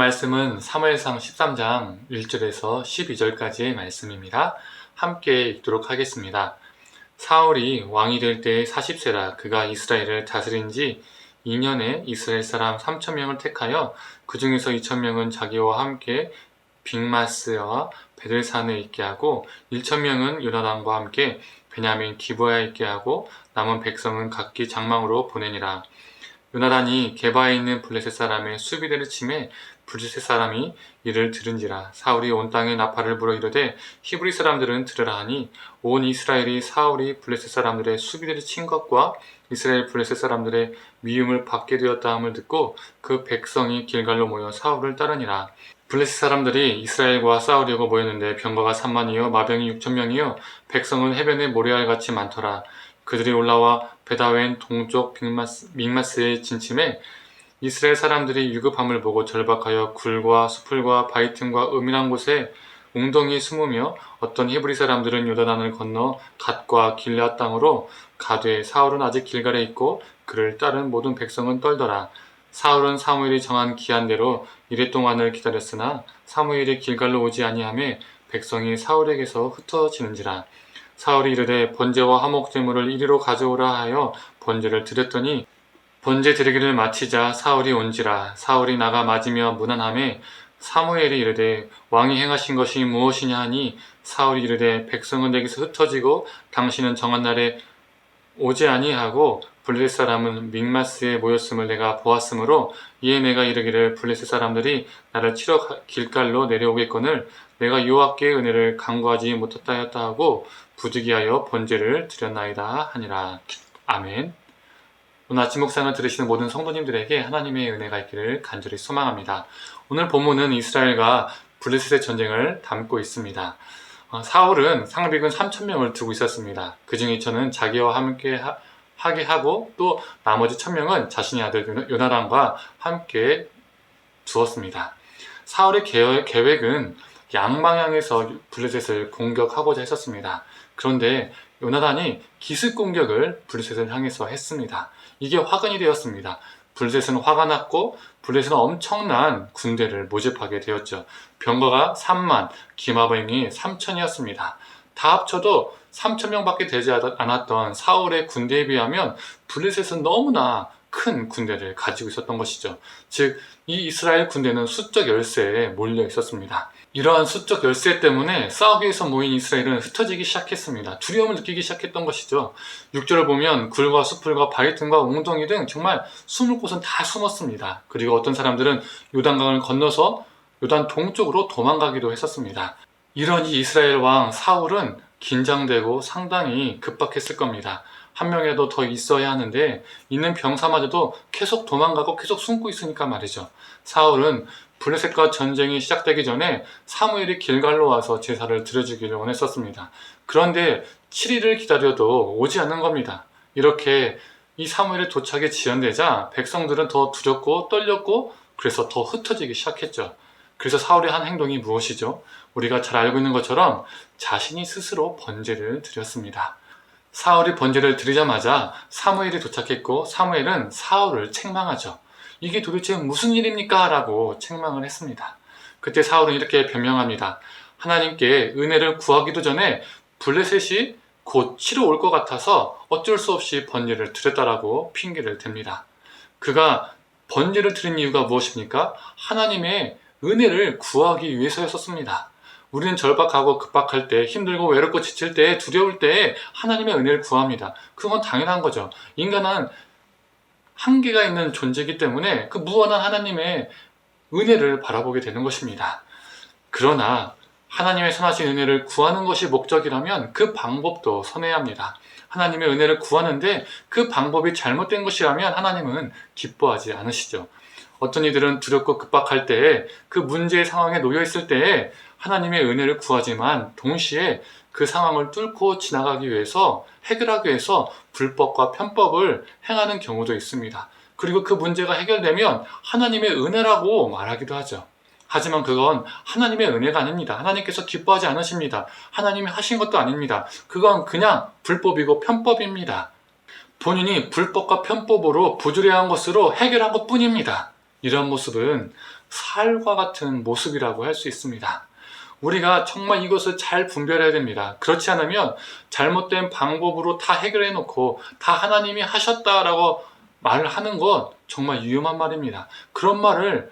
말씀은 사무엘상 13장 1절에서 12절까지의 말씀입니다. 함께 읽도록 하겠습니다. 사울이 왕이 될 때에 40세라 그가 이스라엘을 다스린 지 2년에 이스라엘 사람 3,000명을 택하여 그 중에서 2,000명은 자기와 함께 빅마스와 베들산에 있게 하고 1,000명은 요나단과 함께 베냐민 기브야에 있게 하고 남은 백성은 각기 장막으로 보내니라. 요나단이 게바에 있는 블레셋 사람의 수비대를 치매 블레셋 사람이 이를 들은지라. 사울이 온 땅에 나팔을 불어 이르되 히브리 사람들은 들으라 하니 온 이스라엘이 사울이 블레셋 사람들의 수비대를 친 것과 이스라엘 블레셋 사람들의 미움을 받게 되었다 함을 듣고 그 백성이 길갈로 모여 사울을 따르니라. 블레셋 사람들이 이스라엘과 싸우려고 모였는데 병거가 3만이요 마병이 6,000명이요 백성은 해변에 모래알같이 많더라. 그들이 올라와 베다웬 동쪽 믹마스에 진침해 이스라엘 사람들이 유급함을 보고 절박하여 굴과 수풀과 바위 틈과 은밀한 곳에 웅덩이에 숨으며 어떤 히브리 사람들은 요단강을 건너 갓과 길앗 땅으로 가되 사울은 아직 길갈에 있고 그를 따른 모든 백성은 떨더라. 사울은 사무엘이 정한 기한대로 이레 동안을 기다렸으나 사무엘이 길갈로 오지 아니하매 백성이 사울에게서 흩어지는지라. 사울이 이르되 번제와 화목제물을 이리로 가져오라 하여 번제를 드렸더니 번제 드리기를 마치자 사울이 온지라. 사울이 나가 맞으며 무난하매 사무엘이 이르되 왕이 행하신 것이 무엇이냐 하니 사울이 이르되 백성은 내게서 흩어지고 당신은 정한 날에 오지 아니하고 블레셋 사람은 믹마스에 모였음을 내가 보았으므로 이에 내가 이르기를 블레셋 사람들이 나를 치러 길갈로 내려오겠거늘 내가 여호와께의 은혜를 간구하지 못했다 하였다 하고 부득이하여 번제를 드렸나이다 하니라. 아멘. 오늘 아침 묵상을 들으시는 모든 성도님들에게 하나님의 은혜가 있기를 간절히 소망합니다. 오늘 본문은 이스라엘과 블레셋의 전쟁을 담고 있습니다. 사울은 상비군 3,000명을 두고 있었습니다. 그 중 2,000은 자기와 함께 하게 하고 또 나머지 1,000명은 자신의 아들 요나단과 함께 두었습니다. 사울의 계획은 양방향에서 블레셋을 공격하고자 했었습니다. 그런데 요나단이 기습 공격을 블레셋을 향해서 했습니다. 이게 화근이 되었습니다. 블레셋은 화가 났고 블레셋은 엄청난 군대를 모집하게 되었죠. 병거가 3만, 기마병이 3,000이었습니다. 다 합쳐도 3,000명밖에 되지 않았던 사울의 군대에 비하면 블레셋은 너무나 큰 군대를 가지고 있었던 것이죠. 즉, 이 이스라엘 군대는 수적 열세에 몰려 있었습니다. 이러한 수적 열세 때문에 싸우기 위해서 모인 이스라엘은 흩어지기 시작했습니다. 두려움을 느끼기 시작했던 것이죠. 6절을 보면 굴과 수풀과 바위 틈과 웅덩이 등 정말 숨을 곳은 다 숨었습니다. 그리고 어떤 사람들은 요단강을 건너서 요단 동쪽으로 도망가기도 했었습니다. 이런 이 이스라엘 왕 사울은 긴장되고 상당히 급박했을 겁니다. 한 명이라도 더 있어야 하는데 있는 병사마저도 계속 도망가고 계속 숨고 있으니까 말이죠. 사울은 블레셋과 전쟁이 시작되기 전에 사무엘이 길갈로 와서 제사를 드려주기를 원했었습니다. 그런데 7일을 기다려도 오지 않는 겁니다. 이렇게 이 사무엘의 도착이 지연되자 백성들은 더 두렵고 떨렸고 그래서 더 흩어지기 시작했죠. 그래서 사울의 한 행동이 무엇이죠? 우리가 잘 알고 있는 것처럼 자신이 스스로 번제를 드렸습니다. 사울이 번제를 드리자마자 사무엘이 도착했고 사무엘은 사울을 책망하죠. 이게 도대체 무슨 일입니까? 라고 책망을 했습니다. 그때 사울은 이렇게 변명합니다. 하나님께 은혜를 구하기도 전에 블레셋이 곧 치러 올 것 같아서 어쩔 수 없이 번제를 드렸다라고 핑계를 댑니다. 그가 번제를 드린 이유가 무엇입니까? 하나님의 은혜를 구하기 위해서였었습니다. 우리는 절박하고 급박할 때, 힘들고 외롭고 지칠 때, 두려울 때 하나님의 은혜를 구합니다. 그건 당연한 거죠. 인간은 한계가 있는 존재이기 때문에 그 무한한 하나님의 은혜를 바라보게 되는 것입니다. 그러나 하나님의 선하신 은혜를 구하는 것이 목적이라면 그 방법도 선해야 합니다. 하나님의 은혜를 구하는데 그 방법이 잘못된 것이라면 하나님은 기뻐하지 않으시죠. 어떤 이들은 두렵고 급박할 때에 그 문제의 상황에 놓여 있을 때에 하나님의 은혜를 구하지만 동시에 그 상황을 뚫고 지나가기 위해서 해결하기 위해서 불법과 편법을 행하는 경우도 있습니다. 그리고 그 문제가 해결되면 하나님의 은혜라고 말하기도 하죠. 하지만 그건 하나님의 은혜가 아닙니다. 하나님께서 기뻐하지 않으십니다. 하나님이 하신 것도 아닙니다. 그건 그냥 불법이고 편법입니다. 본인이 불법과 편법으로 부주의한 것으로 해결한 것뿐입니다. 이런 모습은 살과 같은 모습이라고 할 수 있습니다. 우리가 정말 이것을 잘 분별해야 됩니다. 그렇지 않으면 잘못된 방법으로 다 해결해 놓고 다 하나님이 하셨다라고 말을 하는 건 정말 위험한 말입니다. 그런 말을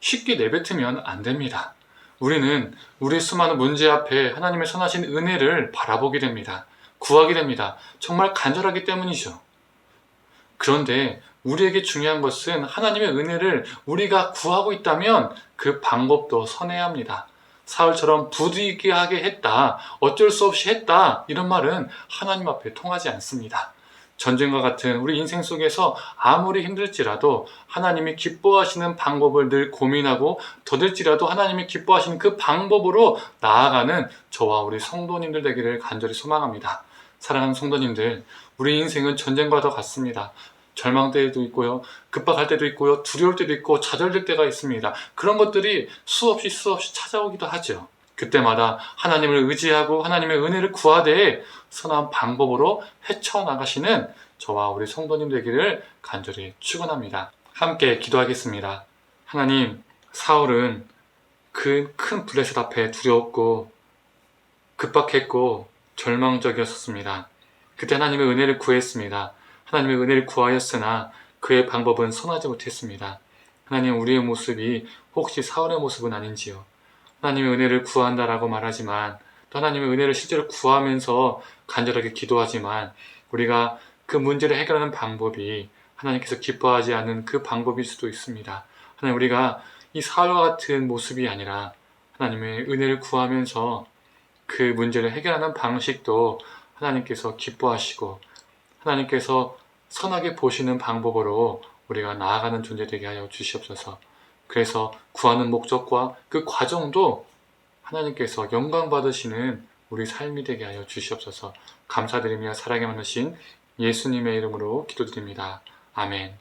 쉽게 내뱉으면 안 됩니다. 우리는 우리 수많은 문제 앞에 하나님의 선하신 은혜를 바라보게 됩니다. 구하게 됩니다. 정말 간절하기 때문이죠. 그런데 우리에게 중요한 것은 하나님의 은혜를 우리가 구하고 있다면 그 방법도 선해야 합니다. 사울처럼 부득이하게 했다, 어쩔 수 없이 했다, 이런 말은 하나님 앞에 통하지 않습니다. 전쟁과 같은 우리 인생 속에서 아무리 힘들지라도 하나님이 기뻐하시는 방법을 늘 고민하고 더딜지라도 하나님이 기뻐하시는 그 방법으로 나아가는 저와 우리 성도님들 되기를 간절히 소망합니다. 사랑하는 성도님들, 우리 인생은 전쟁과도 같습니다. 절망 때도 있고요, 급박할 때도 있고요, 두려울 때도 있고 좌절될 때가 있습니다. 그런 것들이 수없이 찾아오기도 하죠. 그때마다 하나님을 의지하고 하나님의 은혜를 구하되 선한 방법으로 헤쳐나가시는 저와 우리 성도님 되기를 간절히 축원합니다. 함께 기도하겠습니다. 하나님, 사울은 그 큰 블레셋 앞에 두려웠고 급박했고 절망적이었습니다. 그때 하나님의 은혜를 구했습니다. 하나님의 은혜를 구하였으나 그의 방법은 선하지 못했습니다. 하나님, 우리의 모습이 혹시 사울의 모습은 아닌지요? 하나님의 은혜를 구한다라고 말하지만 또 하나님의 은혜를 실제로 구하면서 간절하게 기도하지만 우리가 그 문제를 해결하는 방법이 하나님께서 기뻐하지 않는 그 방법일 수도 있습니다. 하나님, 우리가 이 사울과 같은 모습이 아니라 하나님의 은혜를 구하면서 그 문제를 해결하는 방식도 하나님께서 기뻐하시고 하나님께서 선하게 보시는 방법으로 우리가 나아가는 존재 되게 하여 주시옵소서. 그래서 구하는 목적과 그 과정도 하나님께서 영광 받으시는 우리 삶이 되게 하여 주시옵소서. 감사드리며 사랑에 많으신 예수님의 이름으로 기도드립니다. 아멘.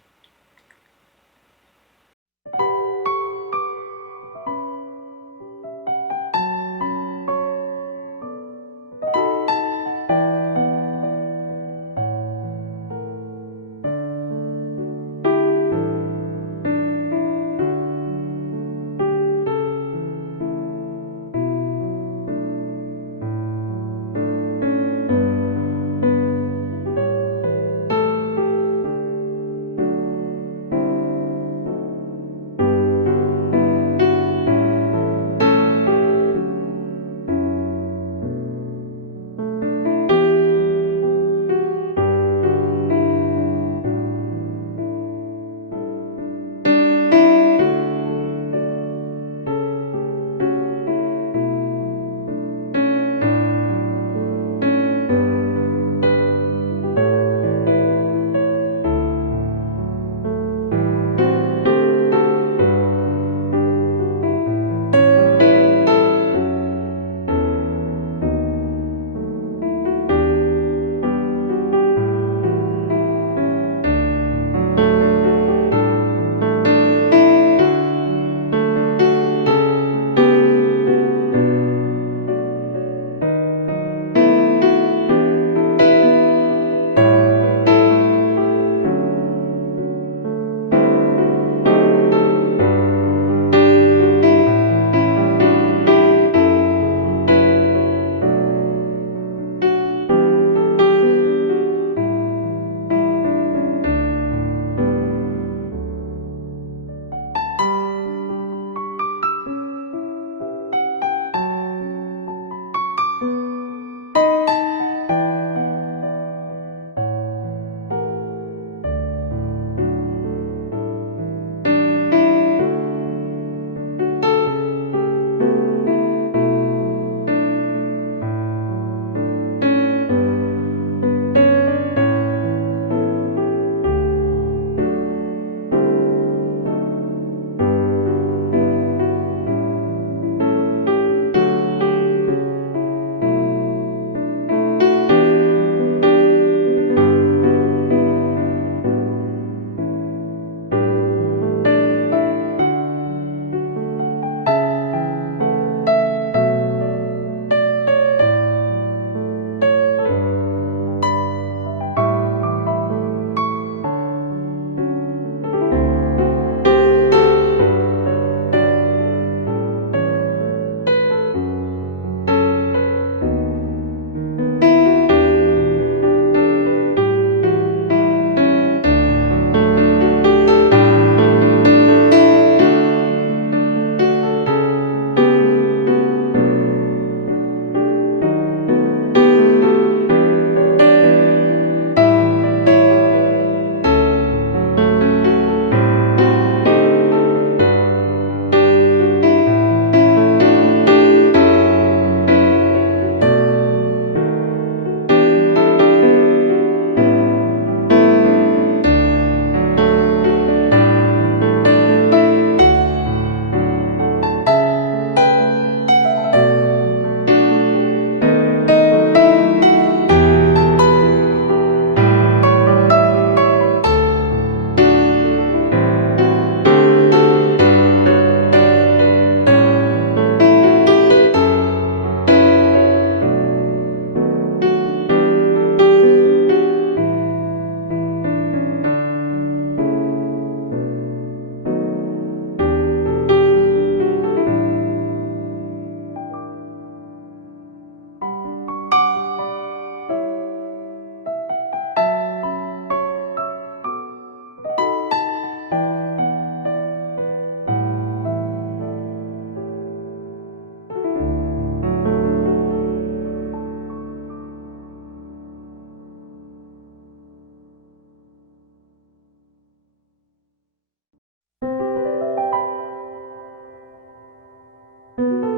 니다